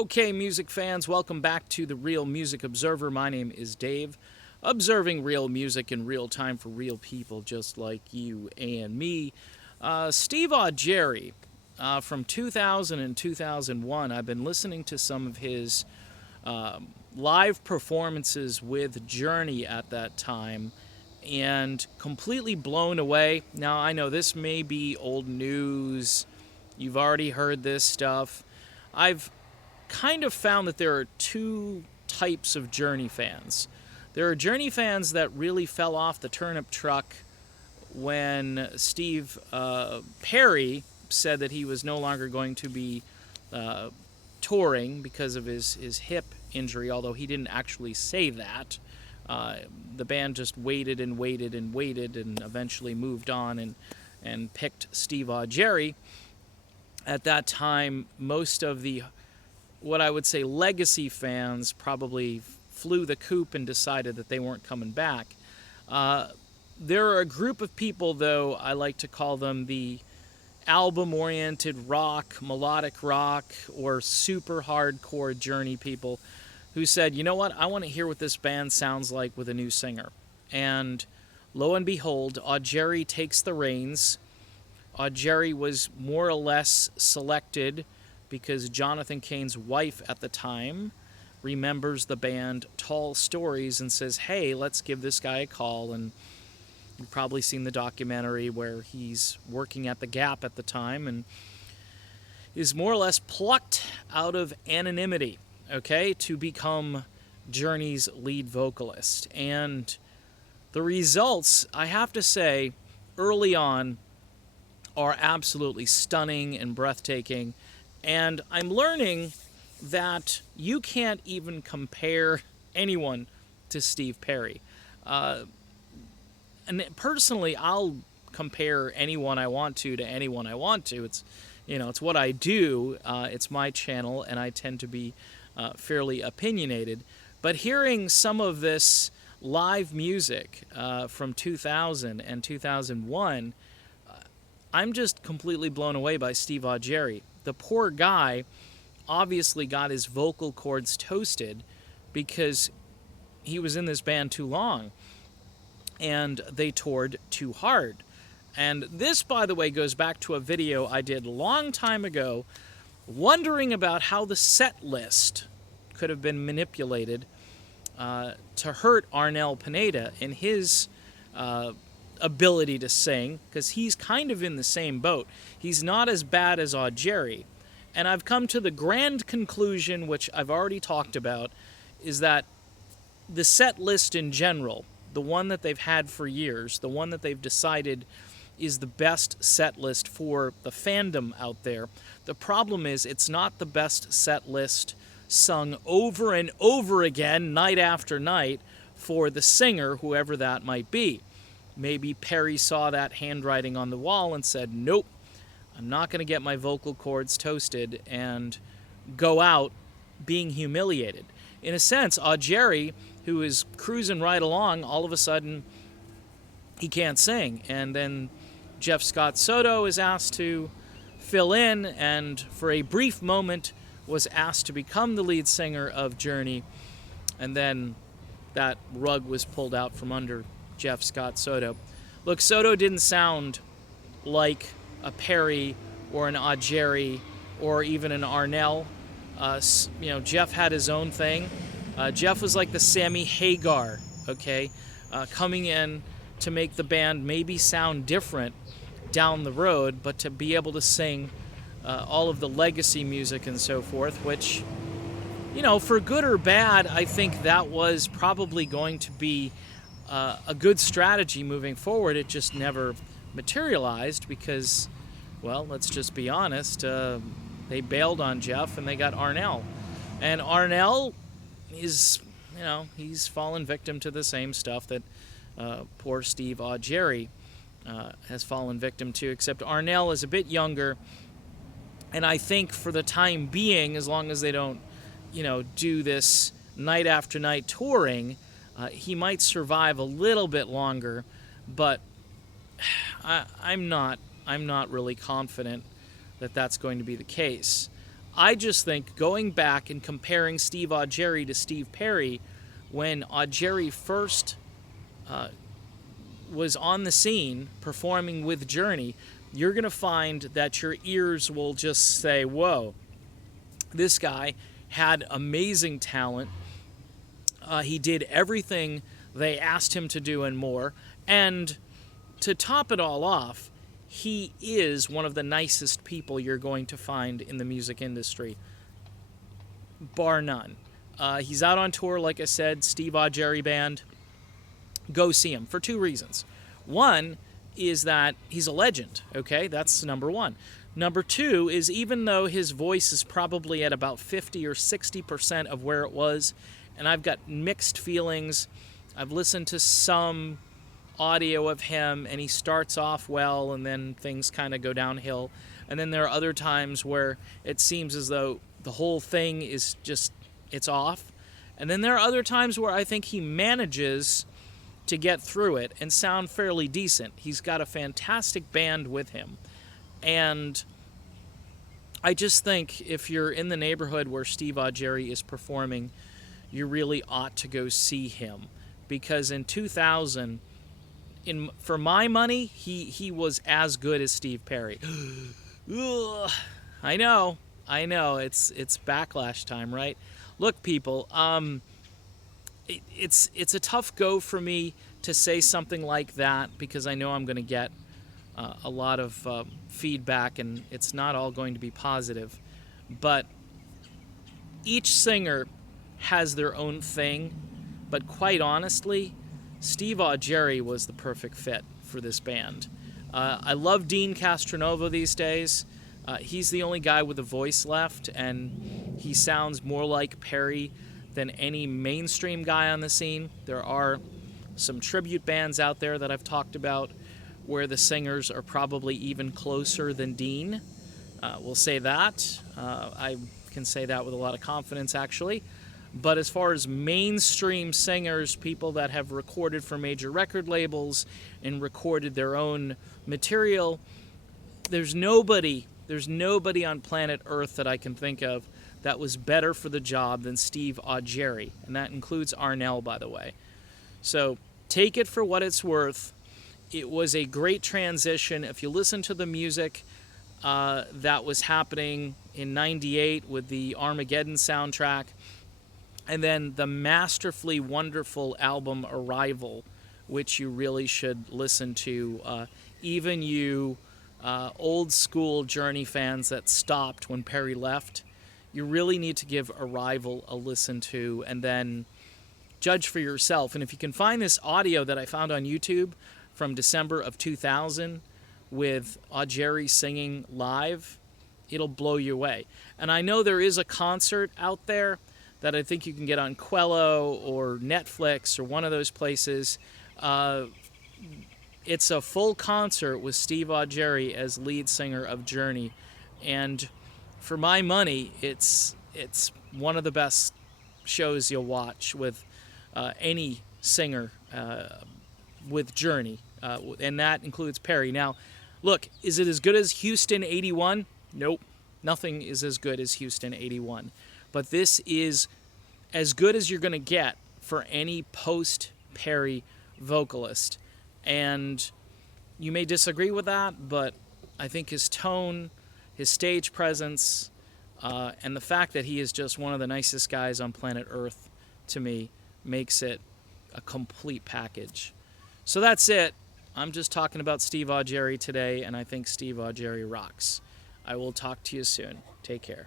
Okay, music fans, welcome back to the Real Music Observer. My name is Dave, observing real music in real time for real people just like you and me. Steve Augeri, from 2000 and 2001, I've been listening to some of his live performances with Journey at that time and completely blown away. Now, I know this may be old news. You've already heard this stuff. I've kind of found that there are two types of Journey fans. There are Journey fans that really fell off the turnip truck when Steve Perry said that he was no longer going to be touring because of his hip injury, although he didn't actually say that. The band just waited and waited and waited and eventually moved on and picked Steve Augeri. At that time, most of the, what I would say, legacy fans probably flew the coop and decided that they weren't coming back. There are a group of people, though, I like to call them the album-oriented rock, melodic rock, or super hardcore Journey people who said, you know what, I want to hear what this band sounds like with a new singer. And lo and behold, Augeri takes the reins. Augeri was more or less selected because Jonathan Cain's wife at the time remembers the band Tall Stories and says, hey, let's give this guy a call. And you've probably seen the documentary where he's working at the Gap at the time and is more or less plucked out of anonymity, okay, to become Journey's lead vocalist. And the results, I have to say, early on are absolutely stunning and breathtaking. And I'm learning that you can't even compare anyone to Steve Perry. And personally, I'll compare anyone I want to anyone I want to. It's what I do. It's my channel, and I tend to be fairly opinionated. But hearing some of this live music from 2000 and 2001, I'm just completely blown away by Steve Augeri. The poor guy obviously got his vocal cords toasted because he was in this band too long and they toured too hard. And this, by the way, goes back to a video I did a long time ago wondering about how the set list could have been manipulated to hurt Arnel Pineda in his ability to sing, because he's kind of in the same boat. He's not as bad as Augeri. And I've come to the grand conclusion, which I've already talked about, is that the set list in general, the one that they've had for years, the one that they've decided is the best set list for the fandom out there, the problem is it's not the best set list sung over and over again, night after night, for the singer, whoever that might be. Maybe Perry saw that handwriting on the wall and said, nope, I'm not going to get my vocal cords toasted and go out being humiliated. In a sense, Augeri, who is cruising right along, all of a sudden, he can't sing. And then Jeff Scott Soto is asked to fill in, and for a brief moment was asked to become the lead singer of Journey. And then that rug was pulled out from under Jeff Scott Soto. Look, Soto didn't sound like a Perry or an Augeri or even an Arnel. Jeff had his own thing. Jeff was like the Sammy Hagar, okay, coming in to make the band maybe sound different down the road, but to be able to sing all of the legacy music and so forth, which, for good or bad, I think that was probably going to be a good strategy moving forward. It just never materialized because, well, let's just be honest, they bailed on Jeff and they got Arnel. And Arnel is, he's fallen victim to the same stuff that poor Steve Augeri has fallen victim to, except Arnel is a bit younger, and I think for the time being, as long as they don't, do this night after night touring, he might survive a little bit longer, but I'm not really confident that that's going to be the case. I just think going back and comparing Steve Augeri to Steve Perry, when Augeri first was on the scene performing with Journey, you're going to find that your ears will just say, whoa, this guy had amazing talent. He did everything they asked him to do and more. And to top it all off, he is one of the nicest people you're going to find in the music industry, bar none. He's out on tour, like I said, Steve Augeri Band. Go see him for two reasons. One is that he's a legend, okay? That's number one. Number two is even though his voice is probably at about 50 or 60% of where it was, and I've got mixed feelings. I've listened to some audio of him, and he starts off well, and then things kind of go downhill. And then there are other times where it seems as though the whole thing is just, it's off. And then there are other times where I think he manages to get through it and sound fairly decent. He's got a fantastic band with him. And I just think if you're in the neighborhood where Steve Augeri is performing, you really ought to go see him. Because in 2000, for my money, he was as good as Steve Perry. Ugh, I know. It's backlash time, right? Look, people, it's a tough go for me to say something like that because I know I'm going to get a lot of feedback, and it's not all going to be positive. But each singer has their own thing, but quite honestly, Steve Augeri was the perfect fit for this band. I love Dean Castronova these days. He's the only guy with a voice left, and he sounds more like Perry than any mainstream guy on the scene. There are some tribute bands out there that I've talked about where the singers are probably even closer than Dean. We'll say that. I can say that with a lot of confidence, actually. But as far as mainstream singers, people that have recorded for major record labels and recorded their own material, there's nobody on planet Earth that I can think of that was better for the job than Steve Augeri. And that includes Arnell, by the way. So take it for what it's worth. It was a great transition. If you listen to the music that was happening in '98 with the Armageddon soundtrack, and then the masterfully wonderful album Arrival, which you really should listen to. Even you old school Journey fans that stopped when Perry left, you really need to give Arrival a listen to and then judge for yourself. And if you can find this audio that I found on YouTube from December of 2000 with Augeri singing live, it'll blow you away. And I know there is a concert out there that I think you can get on Quello or Netflix or one of those places. It's a full concert with Steve Augeri as lead singer of Journey. And for my money, it's one of the best shows you'll watch with any singer with Journey. And that includes Perry. Now, look, is it as good as Houston 81? Nope. Nothing is as good as Houston 81. But this is as good as you're going to get for any post-Perry vocalist. And you may disagree with that, but I think his tone, his stage presence, and the fact that he is just one of the nicest guys on planet Earth, to me, makes it a complete package. So that's it. I'm just talking about Steve Augeri today, and I think Steve Augeri rocks. I will talk to you soon. Take care.